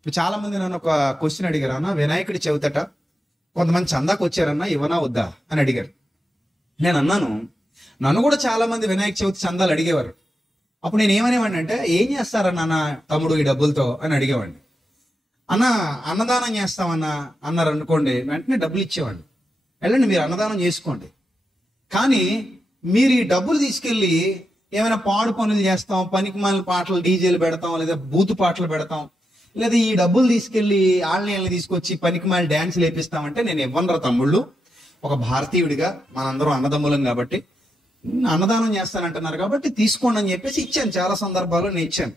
ఇప్పుడు చాలా మంది నన్ను ఒక క్వశ్చన్ అడిగారు, అన్న వినాయకుడి చవితట కొంతమంది చందాకు వచ్చారన్నా ఇవ్వనా వద్దా అని అడిగారు. నేను అన్నాను, నన్ను కూడా చాలా మంది వినాయక చవితి చందాలు అడిగేవారు. అప్పుడు నేను ఏమనేవాడిని అంటే, ఏం చేస్తారన్నా నా తమ్ముడు ఈ డబ్బులతో అని అడిగేవాడిని. అన్న అన్నదానం చేస్తామన్నా అన్నారు అనుకోండి, వెంటనే డబ్బులు ఇచ్చేవాడిని. వెళ్ళండి మీరు అన్నదానం చేసుకోండి, కానీ మీరు ఈ డబ్బులు తీసుకెళ్ళి ఏమైనా పాడు పనులు చేస్తాం, పనికిమాలిన పాటలు డీజేలు పెడతాం, లేదా బూతు పాటలు పెడతాం, లేదా ఈ డబ్బులు తీసుకెళ్లి ఆళ్ళని తీసుకొచ్చి పనికిమాలి డ్యాన్స్ లేపిస్తామంటే నేను ఇవ్వనరా తమ్ముళ్ళు. ఒక భారతీయుడిగా మనందరం అన్నదమ్ములం కాబట్టి అన్నదానం చేస్తానంటున్నారు కాబట్టి తీసుకోండి అని చెప్పేసి ఇచ్చాను. చాలా సందర్భాల్లో నేను ఇచ్చాను.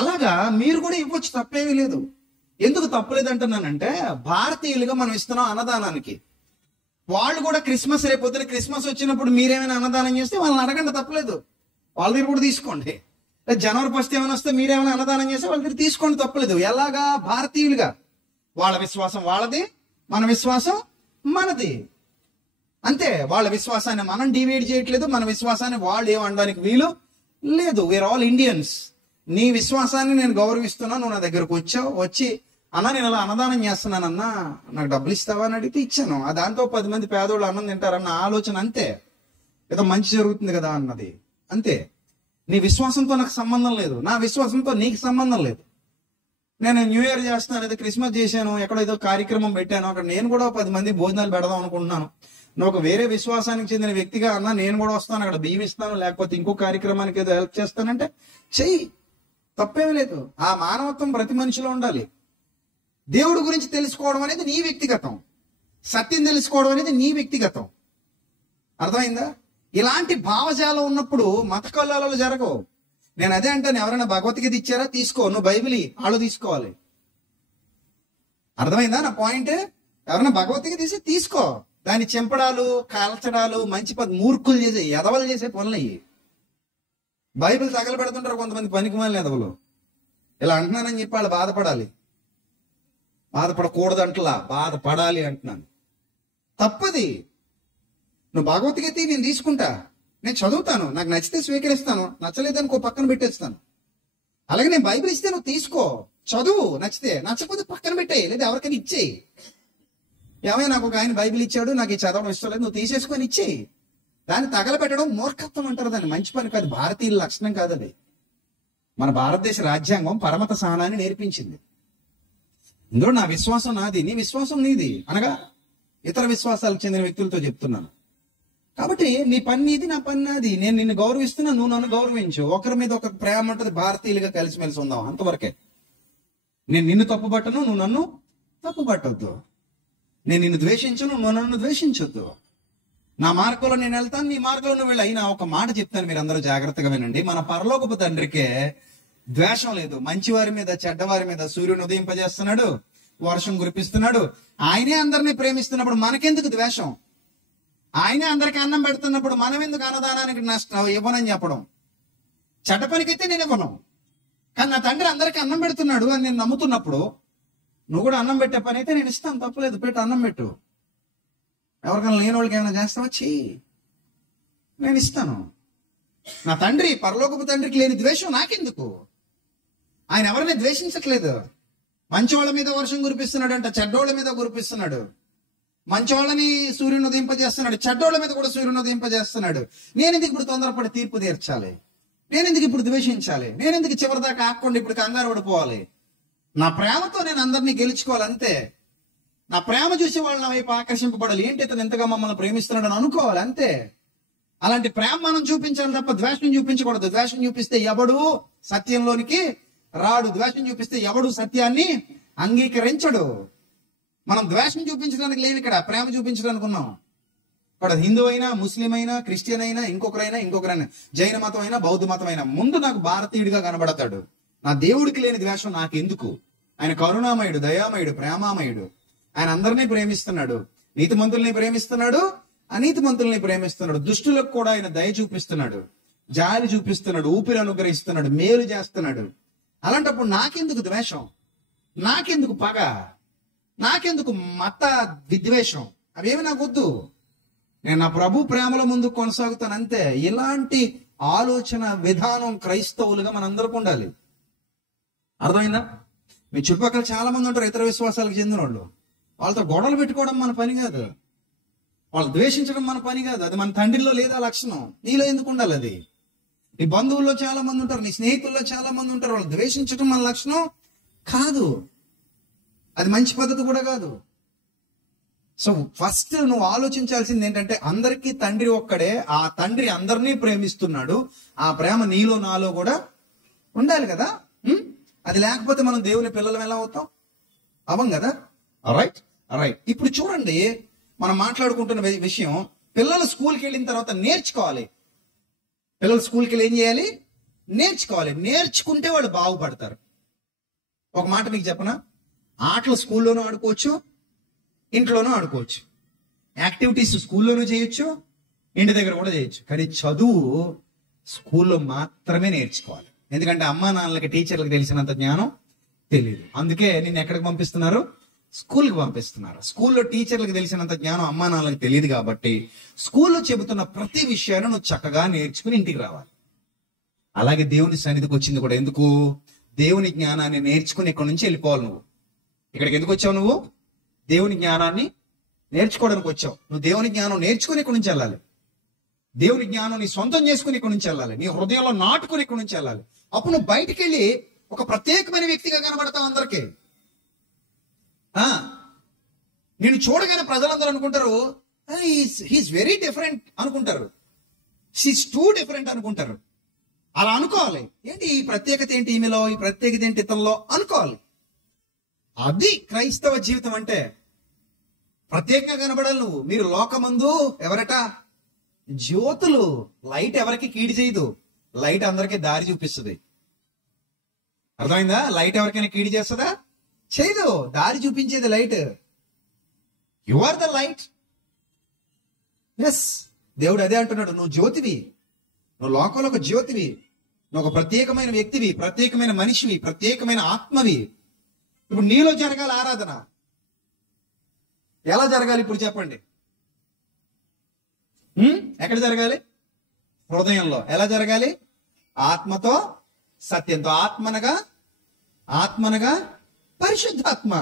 అలాగా మీరు కూడా ఇవ్వచ్చు, తప్పేమీ లేదు. ఎందుకు తప్పలేదు అంటున్నానంటే, భారతీయులుగా మనం ఇస్తున్నాం అన్నదానానికి. వాళ్ళు కూడా క్రిస్మస్ రేపొద్దున క్రిస్మస్ వచ్చినప్పుడు మీరేమైనా అన్నదానం చేస్తే వాళ్ళని అడగండి, తప్పలేదు. వాళ్ళ దగ్గర కూడా తీసుకోండి. జనవరి 1 ఏమైనా వస్తే మీరేమైనా అన్నదానం చేస్తే వాళ్ళ దగ్గర తీసుకోండి, తప్పలేదు. ఎలాగా? భారతీయులుగా వాళ్ళ విశ్వాసం వాళ్ళది, మన విశ్వాసం మనది. అంతే. వాళ్ళ విశ్వాసాన్ని మనం డివైడ్ చేయట్లేదు, మన విశ్వాసాన్ని వాళ్ళు ఏమనడానికి వీలు లేదు. We are all Indians. నీ విశ్వాసాన్ని నేను గౌరవిస్తున్నా. నువ్వు నా దగ్గరకు వచ్చి అన్న నేను అలా అన్నదానం చేస్తున్నానన్నా, నాకు డబ్బులు ఇస్తావా అని అడిగితే ఇచ్చాను. దాంతో 10 మంది పేదోళ్ళు అన్నం తింటారన్న ఆలోచన అంతే. ఏదో మంచి జరుగుతుంది కదా అన్నది అంతే. నీ విశ్వాసంతో నాకు సంబంధం లేదు, నా విశ్వాసంతో నీకు సంబంధం లేదు. నేను న్యూ ఇయర్ చేస్తున్నాను, లేదా క్రిస్మస్ చేశాను, ఎక్కడో ఏదో కార్యక్రమం పెట్టాను, అక్కడ నేను కూడా 10 మంది భోజనాలు పెడదాం అనుకుంటున్నాను. నువ్వు ఒక వేరే విశ్వాసానికి చెందిన వ్యక్తిగా అన్నా నేను కూడా వస్తాను, అక్కడ బియ్యం ఇస్తాను, లేకపోతే ఇంకో కార్యక్రమానికి ఏదో హెల్ప్ చేస్తానంటే చెయ్యి, తప్పేమీ లేదు. ఆ మానవత్వం ప్రతి మనిషిలో ఉండాలి. దేవుడి గురించి తెలుసుకోవడం అనేది నీ వ్యక్తిగతం, సత్యం తెలుసుకోవడం అనేది నీ వ్యక్తిగతం. అర్థమైందా? ఇలాంటి భావజాలం ఉన్నప్పుడు మత కల్లోలాలు జరగవు. నేను అదే అంటాను, ఎవరైనా భగవద్గీత ఇచ్చారా తీసుకో, నువ్వు బైబిల్ వాళ్ళు తీసుకోవాలి. అర్థమైందా నా పాయింట్? ఎవరైనా భగవద్గీత తీసి తీసుకో. దాని చెంపడాలు, కాల్చడాలు, మంచి మూర్ఖులు చేసే ఎదవలు చేసే పనులు అయ్యి. బైబిల్ తగలబెడుతుంటారు కొంతమంది పనికిమాలిన ఎదవలు. ఇలా అంటున్నానని చెప్పి వాళ్ళు బాధపడాలి. బాధపడకూడదు అంటలా, బాధపడాలి అంటున్నాను. తప్పది. నువ్వు భగవద్గీత నేను తీసుకుంటా, నేను చదువుతాను, నాకు నచ్చితే స్వీకరిస్తాను, నచ్చలేదనుకో పక్కన పెట్టేస్తాను. అలాగే నేను బైబిల్ ఇస్తే నువ్వు తీసుకో, చదువు, నచ్చితే, నచ్చకపోతే పక్కన పెట్టేయి, లేదా ఎవరికైనా ఇచ్చేయి. ఏమైనా నాకు ఒక ఆయన బైబిల్ ఇచ్చాడు, నాకు ఈ చదవడం ఇష్టం లేదు, నువ్వు తీసేసుకొని ఇచ్చేయి. దాన్ని తగలబెట్టడం మూర్ఖత్వం అంటారు, దాన్ని మంచి పని కాదు, భారతీయుల లక్షణం కాదు అది. మన భారతదేశ రాజ్యాంగం పరమత సహనాన్ని నేర్పించింది. ఇందులో నా విశ్వాసం నాది, నీ విశ్వాసం నీది, అనగా ఇతర విశ్వాసాలకు చెందిన వ్యక్తులతో చెప్తున్నాను. కాబట్టి నీ పని నీది, నా పని నాది. నేను నిన్ను గౌరవిస్తున్నా, నువ్వు నన్ను గౌరవించు. ఒకరి మీద ఒక ప్రేమ ఉంటుంది, భారతీయులుగా కలిసిమెలిసి ఉందాం, అంతవరకే. నేను నిన్ను తప్పుపట్టను, నువ్వు నన్ను తప్పుపట్టొద్దు. నేను నిన్ను ద్వేషించను, నువ్వు నన్ను ద్వేషించొద్దు. నా మార్గంలో నేను వెళ్తాను, నీ మార్గంలో నువ్వు వెళ్ళి. అయినా ఒక మాట చెప్తాను, మీరు అందరూ జాగ్రత్తగా వినండి. మన పరలోకపు తండ్రికే ద్వేషం లేదు. మంచివారి మీద చెడ్డవారి మీద సూర్యుని ఉదయింపజేస్తున్నాడు, వర్షం కురిపిస్తున్నాడు. ఆయనే అందరినీ ప్రేమిస్తున్నప్పుడు మనకెందుకు ద్వేషం? ఆయనే అందరికి అన్నం పెడుతున్నప్పుడు మనం ఎందుకు అన్నదానానికి నష్టం ఇవ్వనని చెప్పడం? చెడ్డ పనికైతే నేను ఇవ్వను, కానీ నా తండ్రి అందరికి అన్నం పెడుతున్నాడు అని నేను నమ్ముతున్నప్పుడు నువ్వు కూడా అన్నం పెట్టే పని అయితే నేను ఇస్తాను, తప్పలేదు, పెట్టు, అన్నం పెట్టు. ఎవరికైనా లేని వాళ్ళకి ఏమైనా చేస్తావా? చెయ్యి, నేను ఇస్తాను. నా తండ్రి, పరలోకపు తండ్రికి లేని ద్వేషం నాకెందుకు? ఆయన ఎవరిని ద్వేషించట్లేదు. మంచోళ్ళ మీద వర్షం కురిపిస్తున్నాడు అంట, చెడ్డోళ్ళ మీద కురిపిస్తున్నాడు. మంచోళ్ళని సూర్యుని ఉదయింపజేస్తున్నాడు, చెడ్డోళ్ళ మీద కూడా సూర్యుని ఉదయింపజేస్తున్నాడు. నేను ఎందుకు ఇప్పుడు తొందరపడి తీర్పు తీర్చాలి? నేను ఎందుకు ఇప్పుడు ద్వేషించాలి? నేను ఎందుకు చివరిదాకా ఆకుండా ఇప్పుడు కంగారు పడిపోవాలి? నా ప్రేమతో నేను అందరినీ గెలుచుకోవాలంతే. నా ప్రేమ చూసి వాళ్ళు నా వైపు ఆకర్షింపబడాలి. ఏంటి ఇతను ఎంతగా మమ్మల్ని ప్రేమిస్తున్నాడు అని అనుకోవాలి, అంతే. అలాంటి ప్రేమ మనం చూపించాలి తప్ప ద్వేషం చూపించకూడదు. ద్వేషం చూపిస్తే ఎవడు సత్యంలోనికి రాడు, ద్వేషం చూపిస్తే ఎవడు సత్యాన్ని అంగీకరించడు. మనం ద్వేషం చూపించడానికి లేవు ఇక్కడ, ప్రేమ చూపించడానికి ఉన్నాం. ఇక్కడ హిందూ అయినా, ముస్లిం అయినా, క్రిస్టియన్ అయినా, ఇంకొకరైనా, జైన మతం అయినా, బౌద్ధ మతం అయినా, ముందు నాకు భారతీయుడిగా కనబడతాడు. నా దేవుడికి లేని ద్వేషం నాకెందుకు? ఆయన కరుణామయుడు, దయామయుడు, ప్రేమామయుడు. ఆయన అందరినీ ప్రేమిస్తున్నాడు, నీతిమంతుల్ని ప్రేమిస్తున్నాడు, అనీతిమంతుల్ని ప్రేమిస్తున్నాడు. దుష్టులకు కూడా ఆయన దయ చూపిస్తున్నాడు, జాలి చూపిస్తున్నాడు, ఊపిరి అనుగ్రహిస్తున్నాడు, మేలు చేస్తున్నాడు. అలాంటప్పుడు నాకెందుకు ద్వేషం? నాకెందుకు పగ? నాకెందుకు మత విద్వేషం? అవేమి నాకు వద్దు. నేను నా ప్రభు ప్రేమల ముందు కొనసాగుతాను, అంతే. ఇలాంటి ఆలోచన విధానం క్రైస్తవులుగా మనందరికీ ఉండాలి. అర్థమైందా? మీ చుట్టుపక్కల చాలా మంది ఉంటారు ఇతర విశ్వాసాలకు చెందిన వాళ్ళు. వాళ్ళతో గొడవలు పెట్టుకోవడం మన పని కాదు, వాళ్ళు ద్వేషించడం మన పని కాదు. అది మన తండ్రిలో లేదా లక్షణం, నీలో ఎందుకు ఉండాలి? అది నీ బంధువుల్లో చాలా మంది ఉంటారు, నీ స్నేహితుల్లో చాలా మంది ఉంటారు, వాళ్ళు ద్వేషించడం మన లక్షణం కాదు, అది మంచి పద్ధతి కూడా కాదు. సో ఫస్ట్ నువ్వు ఆలోచించాల్సింది ఏంటంటే, అందరికీ తండ్రి ఒక్కడే, ఆ తండ్రి అందరినీ ప్రేమిస్తున్నాడు, ఆ ప్రేమ నీలో నాలో కూడా ఉండాలి కదా. అది లేకపోతే మనం దేవుని పిల్లలం ఎలా అవుతాం? అవం కదా. రైట్. ఇప్పుడు చూడండి, మనం మాట్లాడుకుంటున్న విషయం, పిల్లలు స్కూల్కి వెళ్ళిన తర్వాత నేర్చుకోవాలి. పిల్లలు స్కూల్కి వెళ్ళి ఏం చేయాలి? నేర్చుకోవాలి. నేర్చుకుంటే వాళ్ళు బాగుపడతారు. ఒక మాట మీకు చెప్పనా, ఆటలు స్కూల్లోనూ ఆడుకోవచ్చు, ఇంట్లోనూ ఆడుకోవచ్చు. యాక్టివిటీస్ స్కూల్లోనూ చేయొచ్చు, ఇంటి దగ్గర కూడా చేయొచ్చు. కానీ చదువు స్కూల్లో మాత్రమే నేర్చుకోవాలి. ఎందుకంటే అమ్మా నాన్నలకి, టీచర్లకు తెలిసినంత జ్ఞానం తెలియదు. అందుకే నిన్ను ఎక్కడికి పంపిస్తున్నారు? స్కూల్కి పంపిస్తున్నారు. స్కూల్లో టీచర్లకు తెలిసినంత జ్ఞానం అమ్మా నాన్నలకు తెలియదు కాబట్టి స్కూల్లో చెబుతున్న ప్రతి విషయాన్ని నువ్వు చక్కగా నేర్చుకుని ఇంటికి రావాలి. అలాగే దేవుని సన్నిధికి వచ్చింది కూడా ఎందుకు? దేవుని జ్ఞానాన్ని నేర్చుకుని ఇక్కడి నుంచి వెళ్ళిపోవాలి. నువ్వు ఇక్కడికి ఎందుకు వచ్చావు? నువ్వు దేవుని జ్ఞానాన్ని నేర్చుకోవడానికి వచ్చావు. నువ్వు దేవుని జ్ఞానం నేర్చుకుని ఇక్కడి నుంచి వెళ్ళాలి. దేవుని జ్ఞానం నీ సొంతం చేసుకుని ఇక్కడి నుంచి వెళ్ళాలి. నీ హృదయంలో నాటుకుని ఇక్కడి నుంచి వెళ్ళాలి. అప్పుడు నువ్వు బయటికి వెళ్ళి ఒక ప్రత్యేకమైన వ్యక్తిగా కనబడతావు అందరికీ. నేను చూడగానే ప్రజలందరూ అనుకుంటారు, హీస్ వెరీ డిఫరెంట్ అనుకుంటారు, షీస్ టూ డిఫరెంట్ అనుకుంటారు. అలా అనుకోవాలి. ఏంటి ఈ ప్రత్యేకత, ఏంటి ఈమెలో, ఈ ప్రత్యేకత ఏంటి ఇతనిలో అనుకోవాలి. అది క్రైస్తవ జీవితం అంటే. ప్రత్యేకంగా కనబడాలి నువ్వు. మీరు లోకమందు ఎవరట? జ్యోతులు. లైట్ ఎవరికి కీడు చేయదు, లైట్ అందరికీ దారి చూపిస్తుంది. అర్థమైందా? లైట్ ఎవరికైనా కీడు చేస్తుందా? చేయదు, దారి చూపించేది light. You are the light. Yes, దేవుడు అదే అంటున్నాడు, నువ్వు జ్యోతివి, నువ్వు లోకంలో ఒక జ్యోతివి, నువ్వు ఒక ప్రత్యేకమైన వ్యక్తివి, ప్రత్యేకమైన మనిషివి, ప్రత్యేకమైన ఆత్మవి. ఇప్పుడు నీలో జరగాలి ఆరాధన. ఎలా జరగాలి ఇప్పుడు చెప్పండి? ఎక్కడ జరగాలి? హృదయంలో. ఎలా జరగాలి? ఆత్మతో, సత్యంతో. ఆత్మనగా పరిశుద్ధాత్మ.